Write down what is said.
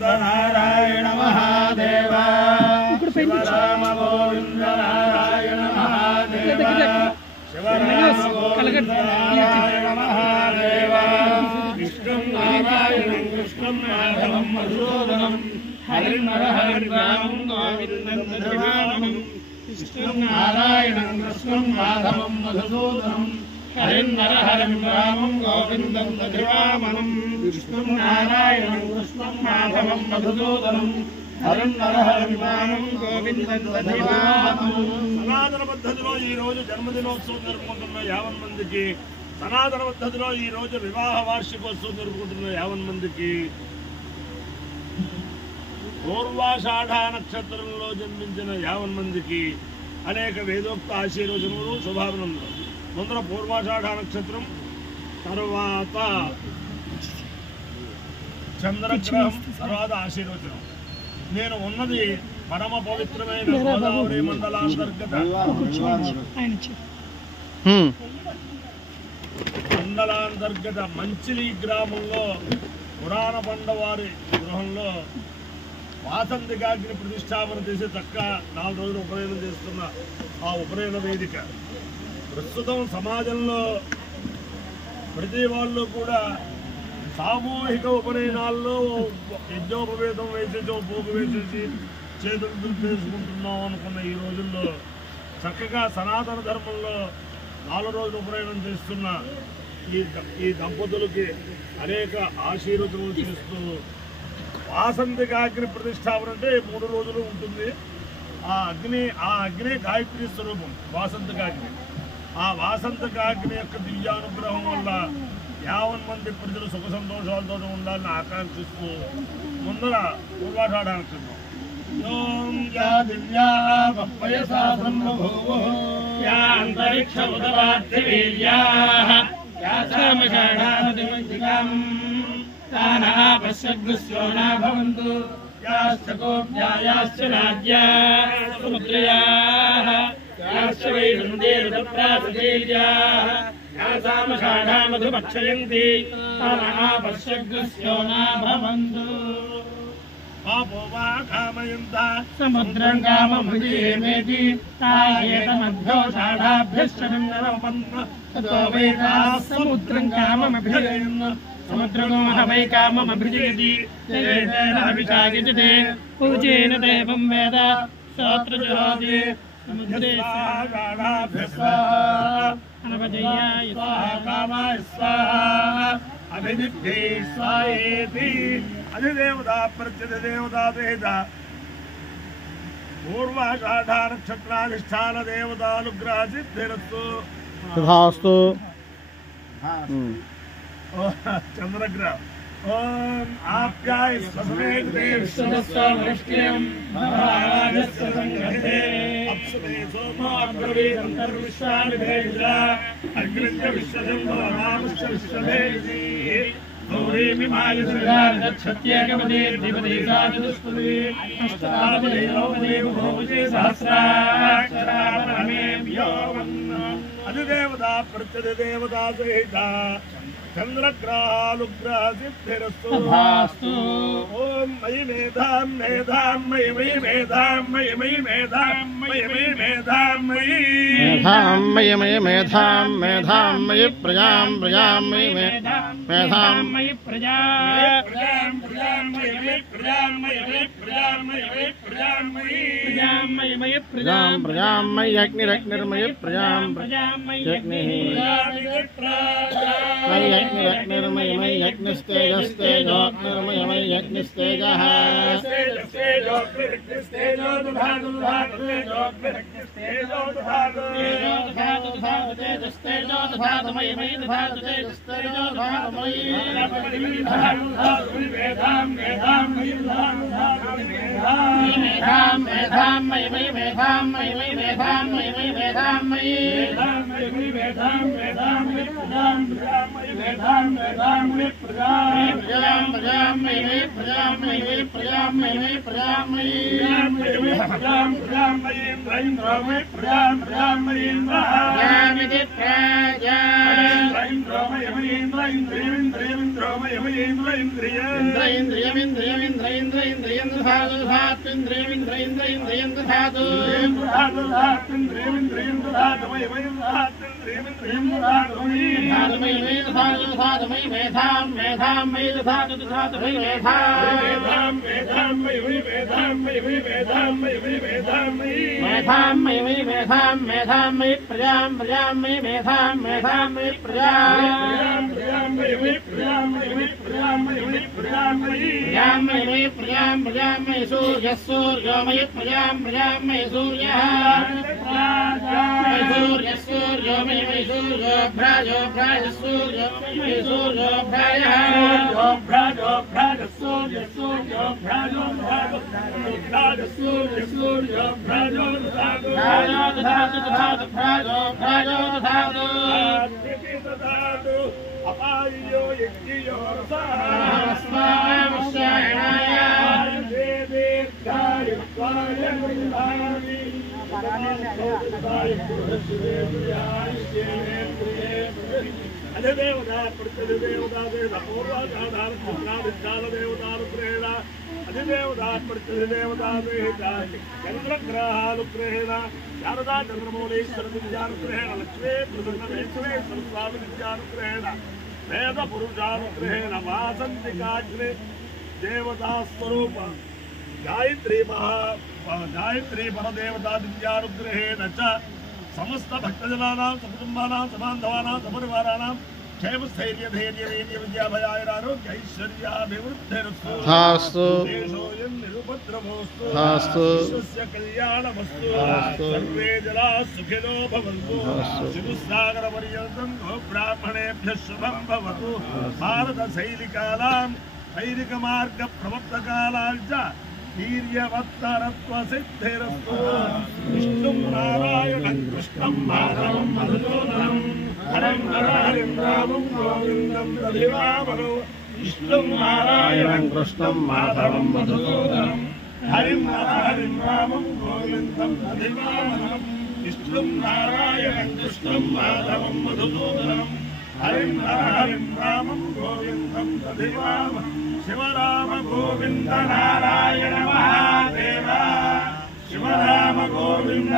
గోవింద నారాయణ మహాదేవ శివరామ గోవింద నారాయణ మహాదేవ శివరామ గోవింద నారాయణ మహాదేవ విష్ణుం నారాయణం కృష్ణం మాధవం మధుసూదనం హరిం హరిం రామం గోవిందం దశవామనం విష్ణుం నారాయణం కృష్ణం మాధవం మధుసూదనం హరిం హరిం రామం గోవిందం దశవామనం విష్ణుం నారాయణం కృష్ణం మాధవం మధుసూదనం హరిం హరిం రామం గోవిందం దశవామనం. సనాతన పద్ధతిలో ఈ రోజు జన్మదినోత్సవం జరుపుకుంటున్న 50 మందికి, సనాతన పద్ధతిలో ఈ రోజు వివాహ వార్షికోత్సవం జరుపుకుంటున్న 50 మందికి, పూర్వాషాఢ నక్షత్రంలో జన్మించిన 50 మందికి అనేక వేదోక్త ఆశీర్వచనములు శుభాభినందనలు. ముందర పూర్వాషాఢ నక్షత్రం, తర్వాత చంద్రగ్రహం, తర్వాత ఆశీర్వచనం. నేను ఉన్నది పరమ పవిత్రమైన గోదావరి మండలాంతర్గత మంచిలి గ్రామంలో పురాణ పండవారి గృహంలో వాసంతికాగ్ని ప్రతిష్టాపన చేసి చక్క 4 రోజులు ఉపనయనం చేస్తున్న ఆ ఉపనయన వేదిక. ప్రస్తుతం సమాజంలో ప్రతి వాళ్ళు కూడా సామూహిక ఉపనయనాల్లో యజ్ఞోపవేదం వేసేసి పోగు వేసేసి చేతులు దుర్పేసుకుంటున్నాం అనుకున్న ఈ రోజుల్లో చక్కగా సనాతన ధర్మంలో 4 రోజులు ఉపనయనం చేస్తున్న ఈ దంపతులకి అనేక ఆశీర్వచనలు చేస్తూ వాసంతికాగ్ని ప్రతిష్టాపన అంటే 3 రోజులు ఉంటుంది. ఆ అగ్ని గాయత్రి స్వరూపం వాసంతికాగ్ని. ఆ వాసంతికాగ్ని యొక్క దివ్యానుగ్రహం వల్ల 50 మంది ప్రజలు సుఖ సంతోషాలతో ఉండాలని ఆకాంక్షిస్తూ ముందర పూర్వాషాఢ నక్షత్రం మధుపక్షయంతి సముద్రం కామభుజేమేతి సముద్రం కామభిజయన్ సముద్రగో హవై కామభిజయతి అభిషాగితే పూజేన దేవం వేద స్తోత్రజోతి సముద్రే అనవజయాయ కామాయ స్వాహా అభిజిత్తే స్వాయేతి అధిదేవతా ప్రత్యధిదేవతా వేద పూర్వాషాఢ నక్షత్రాధిష్టాన దేవతానుగ్రహసిద్ధిరస్తు తథాస్తు. చంద్రగ్రహ ఓం ఆప్యాయ స్వసమేతే విశ్వస్వామృష్ట్యం మహారాజస్య సంఘే అప్సమే సోమో అగ్రవేదంతర్విశ్వాని భేజ అగ్నించ విశ్వజంభో రామశ్చ విశ్వభేజీ గౌరీమి మాయసత్యేకపదే ద్విపదేశాచతుష్పదే అష్టాపదే నవదేవ భోజే సహస్రాక్షరామే వ్యోమన్న అధిదేవతా ప్రత్యధిదేవతా సహిత చంద్రగ్రహాలుగ్రహసిద్ధిరస్తు. ఓం మయి మేధాం మేధాం మయి మయి మేధాం మయి మయి మేధాం మయి మయి మేధాం మయి మేధాం మయి మయి మేధాం మేధాం మయి ప్రజాం ప్రజాం మయి మేధాం మయి ప్రజాం ప్రజాం మయి మయి ప్రజాం మయి మయి ప్రజాం మయి మయి ప్రజాం మయి ప్రజాం మయి మయి ప్రజాం ప్రజాం మయి అగ్నిరగ్నిర్మయి ప్రజాం ప్రజాం మయి అగ్నిః నిర్మయమై యజ్ఞస్తేజస్తేజోగ్నిర్మయమై యజ్ఞస్తేజః मेधाम मेधाम मयि मयि मेधाम मयि मयि मेधाम मयि मयि मेधाम मयि मेधाम मयि मयि मेधाम मेधाम मयि प्रजाम प्रजाम मयि मेधाम मेधाम मयि प्रजाम प्रजाम प्रजाम मयि मयि प्रजाम मयि मयि प्रजाम मयि मयि प्रजाम मयि प्रजाम प्रजाम मयि इंद्र इंद्र मयि प्रजाम प्रजाम मयि इंद्र प्रजामिति प्रजा इंद्र मयि मयि इंद्र इंद्र इंद्र इंद्र मयि मयि इंद्र इंद्रिय इंद्र इंद्रियम इंद्रियम इंद्र इंद्र इंद्रियम धातु धातु इंद्रियम इंद्र इंद्र इंद्रियम धातु धातु धातु इंद्रियम इंद्रियम धातु मयि मयि धातु इंद्रियम इंद्रियम धातु मयि धातु मयि मयि धातु धातु मयि मेधाम मेधाम मयि धातु धातु मयि मेधाम मेधाम मयि मयि मेधाम मयि मयि मेधाम मयि मयि मेधाम मयि मेधाम मयि मयि मेधाम मेधाम मयि प्रजाम प्रजाम मयि मेधाम मेधाम मयि प्रजाम प्रजाम मयि मयि प्रजाम मयि मयि प्रजाम मयि मयि प्रजाम मयि प्रजाम मयि मयि प्रजाम प्रजाम मयि सूर्यः सूर्यो मयि प्रजाम प्रजाम मयि सूर्यः सूर्यः सूर्यो मयि मयि सूर्यो भ्राजो भ्राजः सूर्यो मयि सूर्यो भ्राजः भ्राजो भ्राज सूर्य सूर्य भ्राजो भ्राज सूर्य सूर्य भ्राजो भ्राजो दधातु दधातु भ्राजो भ्राजो दधातु दधातु अपायो यज्ञयो स्वामिश्रायणाय दीर्घायुत्वाय अधिदेवता प्रतिदेवता पूर्वाधार पुत्रादित्याल देवतानुग्रहेण अधिदेवता प्रतिदेवता चंद्रग्रहानुग्रहेण शारदा चंद्रमौलेश्वर विद्यानुग्रहेण लक्ष्मी प्रसन्नमेश्वरेश्वर स्वामी विद्यानुग्रहेण वेद पुरुषानुग्रहेण वासंतिकाग्रे देवता स्वरूप गायत्री परदेवता दिव्यानुग्रहेण च समस्त भक्तजनानां सकुटुम्बानां समान्धवानां सपरिवाराणां क्षेम स्थैर्य धैर्य वीर्य विद्याभयारोग्य ऐश्वर्याभिवृद्धिरस्तु हास्तु देशोऽयं निरुपद्रवोऽस्तु हास्तु विश्वस्य कल्याणमस्तु सर्वे जनाः सुखिनो भवन्तु शिवसागरपर्यन्तं गोब्राह्मणेभ्यः शुभं भवतु भारतशैलिकानां वैदिकमार्गप्रवर्तकानां च वीर्यवत्तरत्वसिद्धिरस्तु विष्णुं नारायणं कृष्णं माधवं मधुसूदनं हरं हरिं रामं गोविन्दं दधिवामनो विष्णुं नारायणं कृष्णं माधवं मधुसूदनं हरिं रामं गोविन्दं दधिवामनो विष्णुं नारायणं कृष्णं माधवं मधुसूदनं हरिं रामं गोविन्दं दधिवामनो शिवराम गोविंद नारायण महादेव शिवराम गोविंद